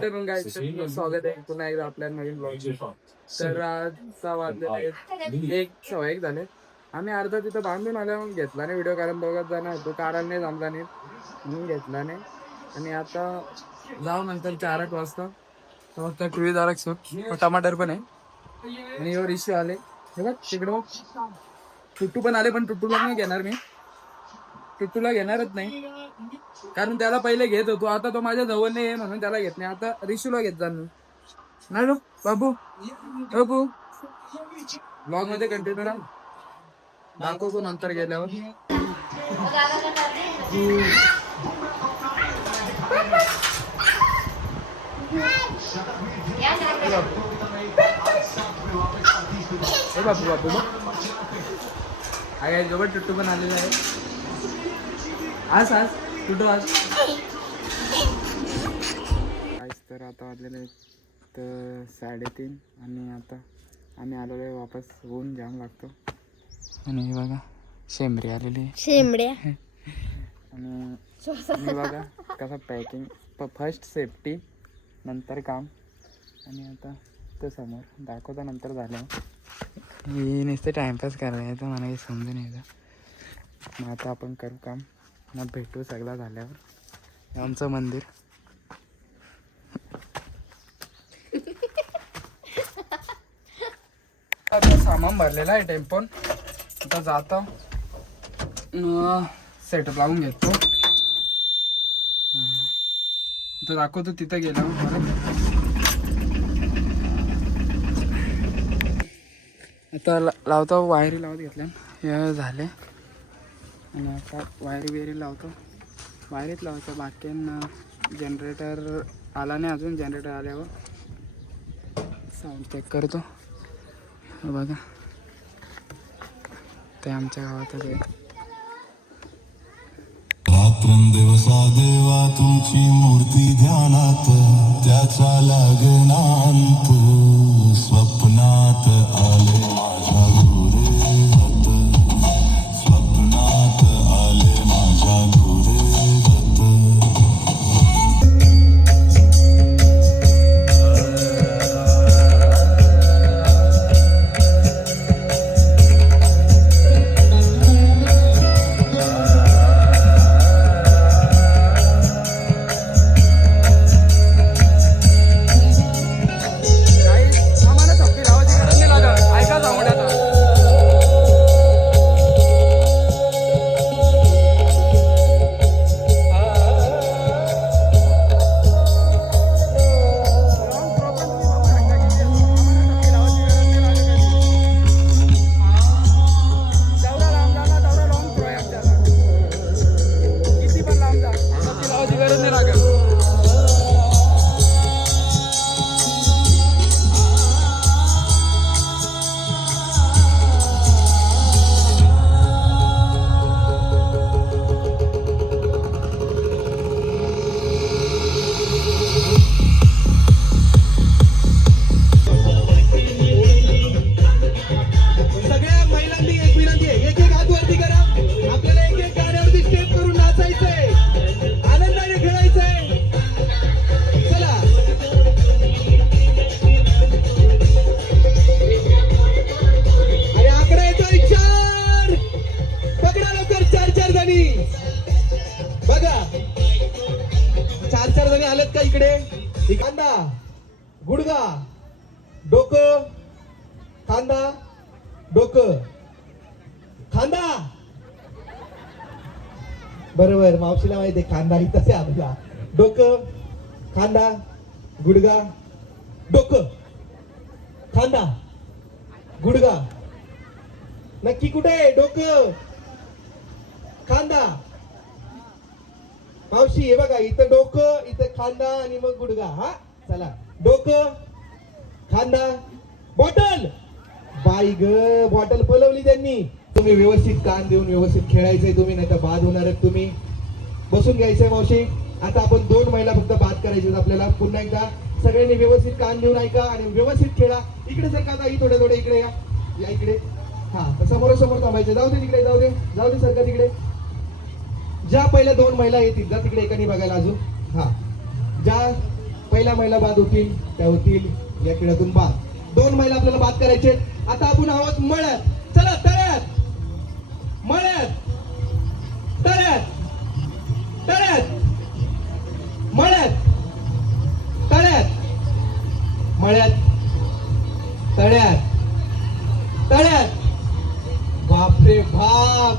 Afternoon guys, स्वागत आहे पुन्हा एकदा आपल्या नवीन ब्लॉग. तर आजचा वाजले 1:15 झाले. आम्ही अर्धा तिथं बांधून आल्यावर घेतला नाही व्हिडिओ, कारण दोघात जण होतो, कारण नाही जमला नाही म्हणून घेतला नाही. आणि आता जाऊ नंतर 4-8 वाजता फक्त टीव्ही जरा टमाटर पण आहे आणि एवढे इश्यू आले हे बघ तिकडं. टुट्टू पण आले, पण टुट्टूला नाही घेणार मी, टुट्टूला घेणारच नाही कारण त्याला पहिले घेत होतो. आता तो माझ्या जवळ नाही आहे म्हणून त्याला घेत नाही. आता रिशूला घेत जाणार नाही नो बाबू. बाबू ब्लॉग मध्ये कंटिन्यू राहा, दाखवतो नंतर गेल्यावर. बाबू बाबू आहे सोबत टुट्टू पण आलेला आहे. आज आज टुट्टू आज. तर आता वाजलेले आहेत 3:30 आणि आता आम्ही आलेलो आहे वापस. ऊन जाम लागतो आणि हे बघा शेंबरी आलेली आहे, शेंबड्या. आणि बघा कसं पॅकिंग, फर्स्ट सेफ्टी नंतर काम. आणि आता तो समोर दाखवता नंतर झालं. मी नुसतं टाइमपास करायचं, मला हे समजून येतं. मग आता आपण करू काम, मग भेटू सगळं झाल्यावर. आमचं मंदिर आता सामान भरलेलं आहे टेम्पोन. आता जाता सेटअप लावून घेतो, तर दाखवतो तिथं गेल्यावर. आता लावतो वायरी लावत घेतल्या हे झाले. आणि आता वायरी बिरी लावतो, वायरीत लावतो. बाकींना जनरेटर आला नाही अजून, जनरेटर आल्यावर साऊंड चेक करतो. बघा ते आमच्या गावातच आहे. रात्रंदिवसा देवा तुमची मूर्ती ध्यानात, त्याचा लागनांत स्वप्नात आले माझ्या गुरे दत्त, स्वप्नात आले माझ्या गुरे दत्त. खांदा गुडगा डोकं, खांदा डोकं खांदा. बरोबर, मावशीला माहिती आहे खांदा इथंच आहे आपला. डोकं खांदा गुडगा डोकं खांदा गुडगा. नक्की कुठे? डोकं खांदा. मावशी हे बघा, इथं डोकं, इथं खांदा आणि मग गुडगा. हा चला, डोकं खांदा बॉटल. बाई ग, बॉटल पलवली त्यांनी. तुम्ही व्यवस्थित कान देऊन व्यवस्थित खेळायचंय तुम्ही, नाही तर बाद होणार आहेत तुम्ही. बसून घ्यायचंय मावशी. आता आपण 2 महिला फक्त बाद करायचे आपल्याला. पुन्हा एकदा सगळ्यांनी व्यवस्थित कान देऊन ऐका आणि व्यवस्थित खेळा. इकडे सर का थोडे थोडे इकडे या इकडे. हा समोरासमोर थांबायचे. जाऊ दे तिकडे, जाऊ दे सरका तिकडे. ज्या पहिल्या 2 महिला येतील जा तिकडे एकाने बघायला अजून. हा ज्या पहिल्या महिला बाद होतील त्या होतील या खेळातून बाद 2 महिला आपल्याला बाद करायचे. आता आपण आहोत मळ्यात. चला तळ्यात, मळ्यात, तळ्यात, तळ्यात, मळ्यात, तळ्यात, मळ्यात, तळ्यात, तळ्यात. बापरे बाप,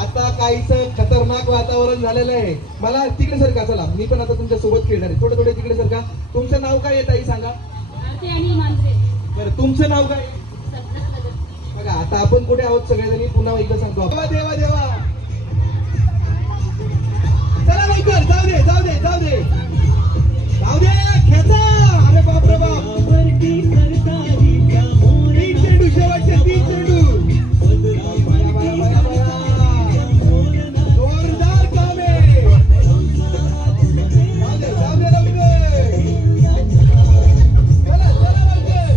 आता काहीच खतरनाक वातावरण झालेलं आहे. मला तिकडे सरका, चला मी पण आता तुमच्या सोबत खेळणार आहे. थोडे थोडे तिकडे सरका. तुमचं नाव काय आहे ताई सांगा बरं. तुमचं नाव काय? बघा आता आपण कुठे आहोत सगळेजणी पुन्हा एकदा सांगतो. देवा देवा देवा, चला लवकर, जाऊ दे जाऊ दे जाऊ दे जाऊ दे, खेचा. अरे बाप रे बाप, 3 चेंडू, शेवटचे 3 चेंडू. बया, बया, बया, बया. जोरदार काम आहे. जाऊ दे लवकर. चला चला लवकर.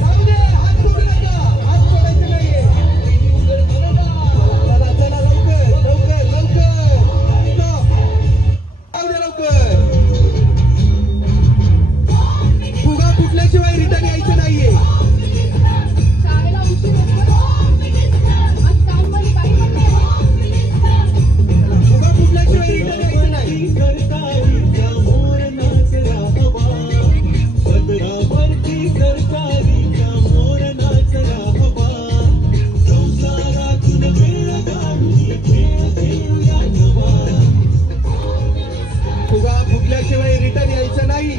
जाऊ दे, हात सोडू नका, हात सोडायचे नाहीये. चला चला लवकर लवकर लवकर. Stop. जाऊ दे लवकर. फुगा फुटल्याशिवाय रिटर्न यायचं नाहीये. शाळेला उशीर होतो. आज कामवाली बाई पण नाही. फुगा फुटल्याशिवाय रिटर्न यायचं नाही. फुगा फुटल्याशिवाय रिटर्न यायचं नाही.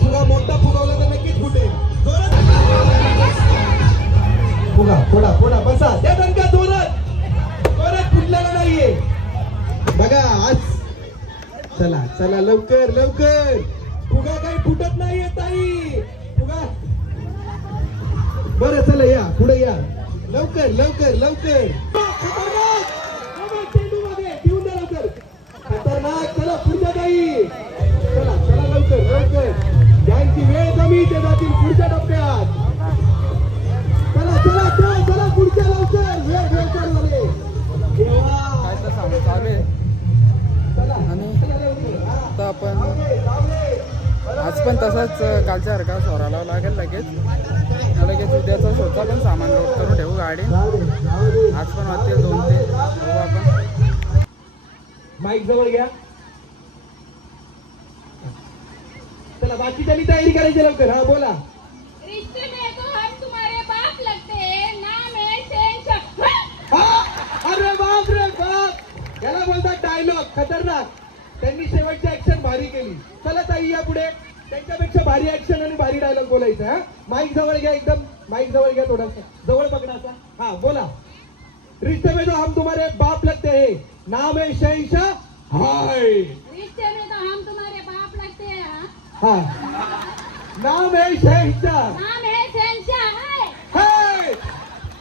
फुगा मोठा फुगवला तर नक्कीच फुटेल. फुगा फोडा फोडा, बसा त्या दणका जोरात. जोरात फुटलेला नाहीये. बघा आज, चला चला लवकर लवकर. फुगा काही फुटत नाहीये ताई. फुगा बरं, चला या पुढे या लवकर लवकर लवकर. खतरनाक, चेंडूमध्ये ठेवून द्या लवकर. खतरनाक, चला पुढच्या ताई. चला चला लवकर लवकर. त्यांची वेळ कमी, ते जातील पुढच्या टप्प्यात. चला चला चला चला पुढच्या लवकर. वेळ लवकर झाले. देवा. काय तर सांगू चालू आहे. चला आणि चला लवकर. हा. आता आपण जाऊदे. आज पण तसाच कालच्या सारखा सोरायला लागेल लगेच. लगेच उद्याचा स्वतः पण सामान लोड करून ठेवू गाडी. जाऊदे, जाऊदे. आज पण वाजतील 2-3 बघू आपण. माईक जवळ घ्या. चला बाकीच्यानी तयारी करायची लवकर. हा बोला. रिश्ते में तो हम तुम्हारे बाप लगते हैं. नाम है शहंशाह. हा? अरे बाप रे बाप, याला बोलतात डायलॉग खतरनाक. त्यांनी शेवटची ऍक्शन भारी केली. चला ताई या पुढे. त्यांच्यापेक्षा भारी ऍक्शन आणि भारी डायलॉग बोलायचं. हा, माईक जवळ घ्या एकदम. माईक जवळ घ्या, थोडासा जवळ पकडा असा. हा बोला. रिश्ते में तो हम तुम्हारे बाप लगते हैं. नाम है शहंशाह. हाय. रिश्ते में तो हम तुम्हारे बाप लगते हैं. हा, नाम है शहंशाह. नाम है शहंशाह. है. हाय.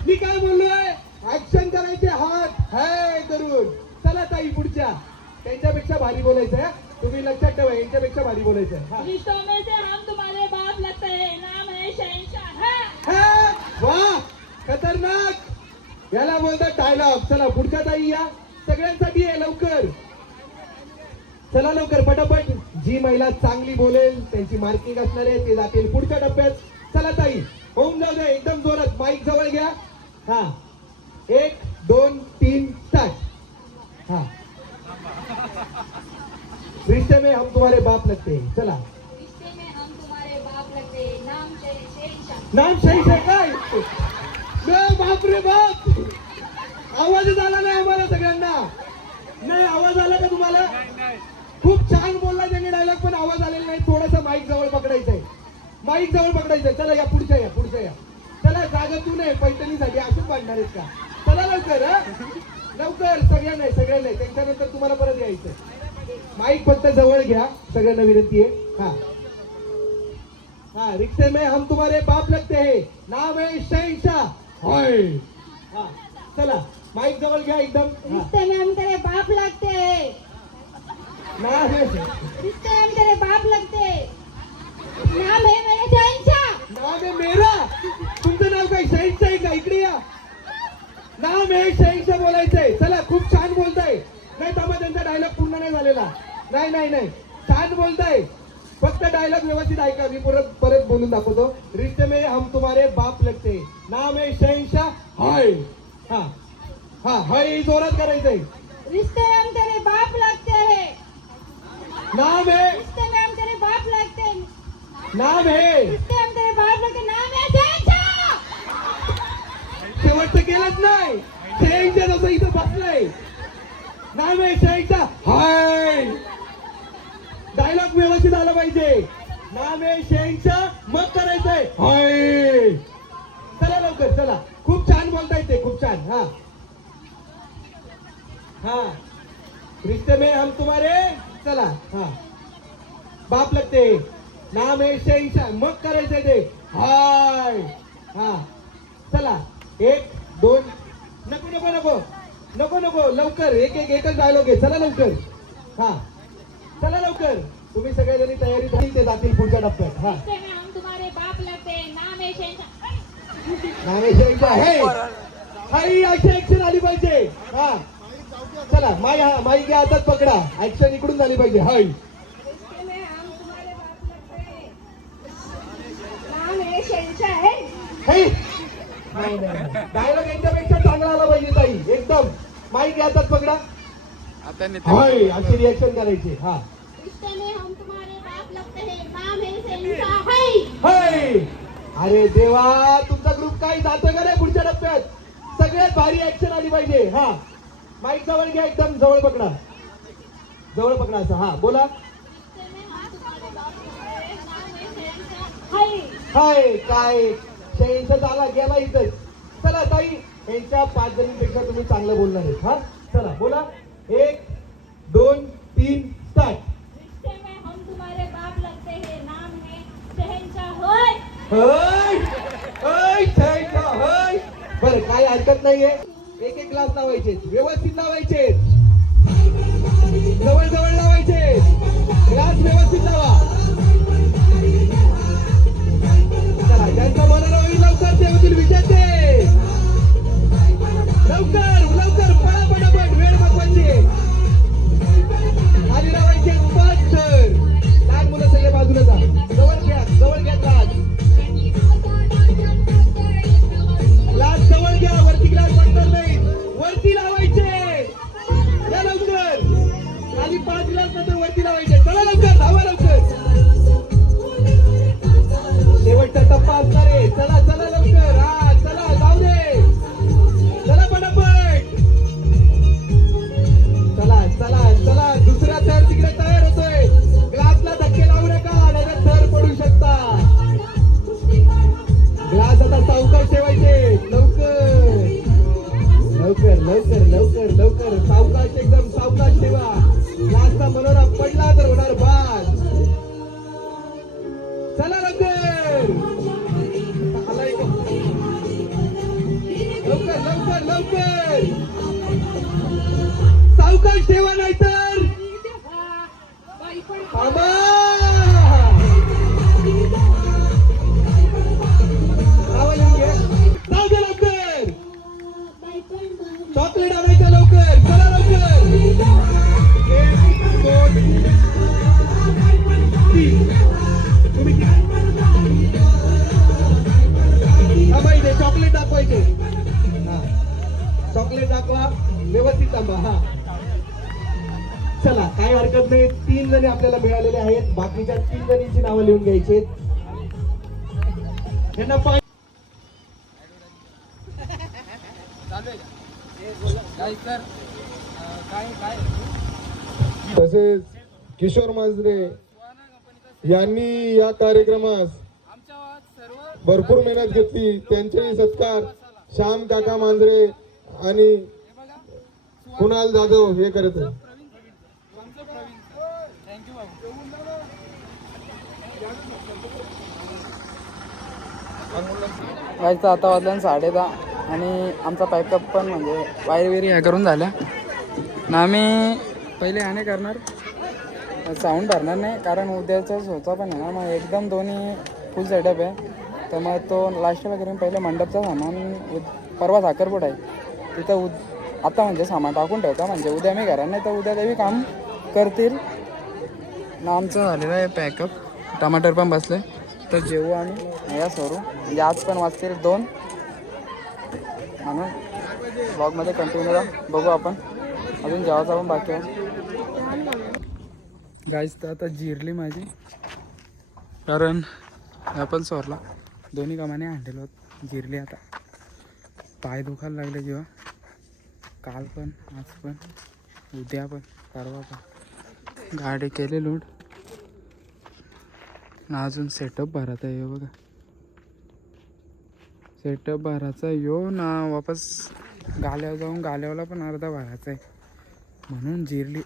मी काय बोललोय? ऍक्शन करायचे, हात हाय करून. चला ताई पुढच्या. त्यांच्यापेक्षा भारी बोलायचं आहे. तुम्ही लक्षात ठेवा, यांच्यापेक्षा भारी बोलायचं आहे. हा. रिश्तों में से हम तुम्हारे बाप लगते हैं. नाम है शहंशाह. है. हा, वा, खतरनाक. याला बोलतात डायलॉग. चला पुढच्या ताई या. सगळ्यांसाठी आहे लवकर. चला लवकर पटापट. जी महिला चांगली बोलेल त्यांची मार्किंग असणार आहे, ते जातील पुढच्या टप्प्यात. चला ताई होऊन जाऊ द्या एकदम जोरात. माईक जवळ घ्या. हा, 1 2 3 स्टार्ट. हा. रिश्ते में हम तुम्हारे बाप लगते हैं. चला. रिश्ते में हम तुम्हारे बाप लगते हैं. नाम शहंशाह. नाम सही आहे काय? बे बाप रे बाप, आवाजच आला नाही आम्हाला सगळ्यांना. नाही आवाज आला का तुम्हाला? खूप छान बोलला त्यांनी डायलॉग, पण आवाज आलेला नाही. थोडासा माईक जवळ पकडायचा आहे. माईक जवळ पकडायचं. चला या पुढच्या या पुढच्या या. चला जागा तू नाही पैठणीसाठी असून पाडणार आहेस का? चला लवकर. हा लवकर. सगळ्यांना सगळ्यांना. त्यांच्यानंतर तुम्हाला परत यायचं. माईक फक्त जवळ घ्या. सगळ्यांना विनंती आहे. हा हा. रिक्शे में हम तुम्हारे बाप लगते हैं. नाम है शहंशाह. हाय. हा चला माईक जवळ घ्या एकदम. हा. रिश्ते में हम तेरे बाप लगते हैं. नाम है रिश्ते में हम तेरे बाप लगते हैं. नाम है मेरे शहंशाह. नाम है मेरा. तुमचं नाव काय शहंशाह आहे का? इकडे या. नाम हे शहेंशा बोलायचंय. चला खूप छान बोलताय. नाही थांबा, त्यांचा डायलॉग पूर्ण नाही झालेला. नाही नाही नाही, छान बोलताय. फक्त डायलॉग व्यवस्थित ऐका. मी परत परत बोलून दाखवतो. रिश्ते में हम तुम्हारे बाप लगते. नाम है शहेंशाह. हाय हा हा हाय जोरात करायचंय. रिश्ते में हम तेरे बाप लगते हैं. नाम है, रिश्ते में हम तेरे बाप लगते हैं. नाम है. रिश्ते में हम तेरे बाप लगते हैं. नाम है शहेंशाह. शेवटचं केलंच नाही. शहेंशा जसं इथं बसलंय. नाम आहे शहेंशा. हाय डायलॉग व्यवस्थित आला पाहिजे. नाम आहे शहेंशा, मग करायचंय हाय. चला लवकर चला. खूप छान बोलता येते, खूप छान. हा हा रिश्ते में हम तुम्हारे. चला हा बाप लगते. नाम आहे शहेंशा, मग करायचंय ते हाय. हा चला 1 2. नको नको नको नको नको, लवकर एकच डायलॉग आहे. चला लवकर. हा चला लवकर. तुम्ही सगळेजणी तयारी झाली, ते जातील पुढच्या टप्प्यात. हा रिश्ते में हम तुम्हारे बाप लगते हैं. नाम है शहेंशाह. नामेशा हे हाई अशी ऍक्शन आली पाहिजे. हा चला माई घ्या हातात, पकडा. ऍक्शन इकडून झाली पाहिजे. हाय रिश्ते में हम तुम्हारे बाप लगते हैं. नाम है शहेंशाह है. हे नाही नाही, डायलॉग यांच्यापेक्षा चांगला आला पाहिजे ताई. एकदम माई घ्या हातात, पकडा. आता नितीन हाय अशी रिएक्शन करायची. हा रिश्ते में हम तुम्हारे बाप लगते हैं. नाम है शहेंशाह है. हाय. अरे देवा, तुमचा ग्रुप काही जातोय का नाही पुढच्या टप्प्यात? सगळ्यात भारी ऍक्शन आली पाहिजे. हा माईक जवळ घ्या, एकदम जवळ पकडा. जवळ पकडा असं. हा बोला. रिश्ते में हम तुम्हारे बाप लगते हैं. नाम है शहेंशाह है. हाय काय शहेंशा झाला गेला इथं. चला ताई, यांच्या 5 जणींपेक्षा तुम्ही चांगलं बोलणार आहे. हा चला बोला. 1 2 3 स्टार्ट. रिश्ते में हम तुम्हारे बाप लगते हैं. नाम है शहेंशाह है. हय हय शहेंशा हय. बरं काय हरकत नाहीये. एक ग्लास लावायचे, व्यवस्थित लावायचे, जवळ जवळ लावायचे. ग्लास व्यवस्थित लावा. चला ज्यांचा मनाला होईल लवकर ते होतील विजेते. लवकर लवकर पळा पटापट, वेळ महत्वाची. खाली लावायचे 5 थर. लहान मुलं सगळे बाजूला जा. जवळ घ्या ग्लास. ग्लास जवळ घ्या, वरती ग्लास पडणार नाही. वरती लावायचे. या लवकर. खाली 5 ग्लास नंतर वरती लावायचे. चला लवकर, धावा लवकर. शेवटचा टप्पा असणार आहे. चला चला लवकर. हा चला जाऊ दे. चला पटापट. चला चला चला. दुसरा थर तिकडे तयार होतोय. ग्लासला धक्के लावू नका, नाहीतर थर पडू शकता. ग्लास आता सावकाश ठेवायचे. लवकर लवकर लवकर लवकर लवकर. सावकाश, एकदम सावकाश ठेवा. ग्लासचा मनोरा पडला तर होणार बाद. चला लवकर. लवकर लवकर लवकर. सावकाश ठेवा, नाहीतर बाई पण थांबा. जाऊ दे लवकर. चॉकलेट आणायचं लवकर. चला लवकर. 1 2 3. तुम्ही थांबा इथे. चॉकलेट दाखवायचे. हा चॉकलेट दाखवा, व्यवस्थित थांबा. हा चला काही हरकत नाही. 3 जणी आपल्याला मिळालेले आहेत. बाकीच्या 3 जणींची नावं लिहून घ्यायची. त्यांना काय तर काय काय तसेच किशोर मांजरे यांनी या कार्यक्रमास आमच्या सर्व भरपूर मेहनत घेतली. त्यांचेही सत्कार श्याम काका मांजरे आणि कुणाल जाधव हे करत आहे. थँक्यू बाबू. व्हायचं आता वाजल्या 10:30 आणि आमचा पॅकअप पण म्हणजे वायर विरी ह्या करून झाल्या ना. आम्ही पहिले ह्याने करणार, साऊंड भरणार नाही कारण उद्याचा शोचा पण आहे ना. मग एकदम दोन्ही फुल सेटअप आहे. तर मग तो लास्ट वगैरे पहिले मंडपचा सामान. परवा साखरपुडा आहे तिथं आता म्हणजे सामान टाकून ठेवता, म्हणजे उद्या मी घरा नाही तर उद्या ते काम करतील ना. आमचं झालेलं आहे पॅकअप, टमाटर पण बसले, तर जेवू आम्ही या सरू, म्हणजे आज पण वाजतील 2 म्हणून ब्लॉगमध्ये कंटिन्यू राहा. बघू आपण अजून जेवायचं पण बाकी आहे गाईस. तर आता जिरली माझी, कारण आपण सोरला दोन्ही कामाने हँडल होत जिरली. आता पाय दुखायला लागले जेव्हा, काल पण आज पण उद्या पण परवा पण गाडी केली लोड ना. अजून सेटअप भरायचा आहे बघा, सेटअप भरायचा यो ना. वापस गाल्यावर जाऊन गाल्यावरला पण अर्धा भरायचा आहे, म्हणून जिरली.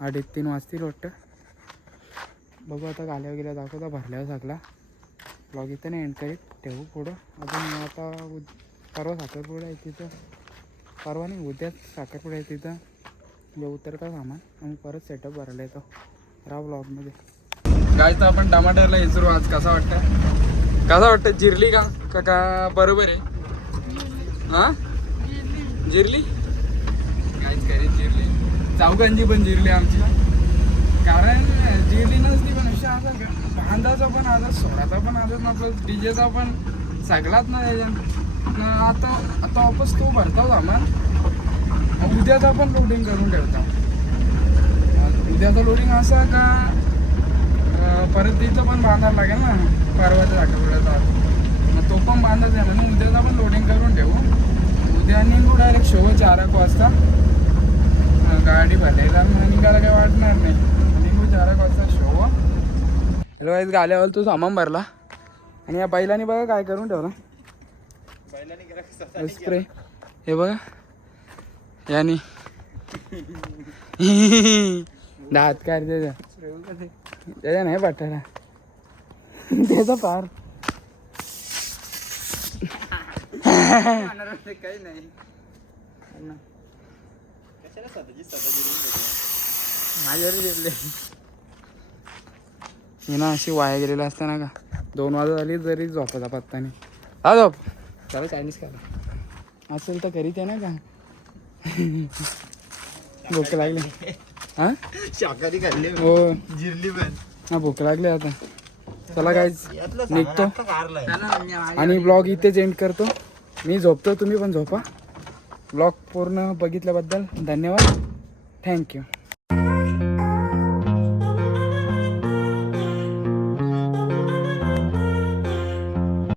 2:30 वाजतील वाटतं. बघू आता गाल्यावर गेल्या दाखवता भरल्यावर सगळा. ब्लॉग इथं नाही एंड करीत, ठेवू पुढं. अजून आता परवा साखरपुडा आहे तिथं, परवा नाही उद्याच साखरपुडा आहे तिथं. जे उतरता सामान आणि परत सेटअप भरायला येतो. राहा ब्लॉगमध्ये. काय तर आपण टमाटरला इचरू आज. कसा वाटतं जिरली का का बरोबर आहे? हां जिरली काहीच करीत जिरली. चौघांची पण जिरली आमची, कारण जिरली नसली पण विषय असा का बांधाचा पण आजच, सोडाचा पण आजच, नको डीजेचा पण सगळाच ना त्याच्यात ना. आता वापस तो भरता सामान, उद्याचा पण लोडिंग करून ठेवता. उद्याचा लोडिंग असा का परत तिथं पण बांधायला लागेल ना परवाच्या साखरपुड्याचा, मग तो पण बांधायचा आहे म्हणून उद्याचा पण लोडिंग करून ठेवू. उद्या निघू डायरेक्ट शो 4 वाजता. गाडी भरायला निघायला काही वाटणार नाही, निघू 4 वाजता शो. हॅलो गाईस, गाल्यावर तू सामान भरला आणि या बैलाने बघा काय करून ठेवला. स्प्रे हे बघा याने दात काय त्याच्या नाही पाठाला त्याचा पार काही नाही. माझ्यावर गेले हे ना. अशी वाया गेलेलं असताना का 2 वाजता झाली जरी झोपायचा पत्ता नाही. हा झोप त्याला चायनीज करा असेल तर करीत आहे ना का. भूक लागली. हा शाकाहारी खाल्ली हो जिरली पण. हा भूक लागली आता. चला काय निघतो कारलाय आणि ब्लॉग इथेच एंड करतो. मी झोपतो, तुम्ही पण झोपा. ब्लॉग पूर्ण बघितल्याबद्दल धन्यवाद. थँक्यू.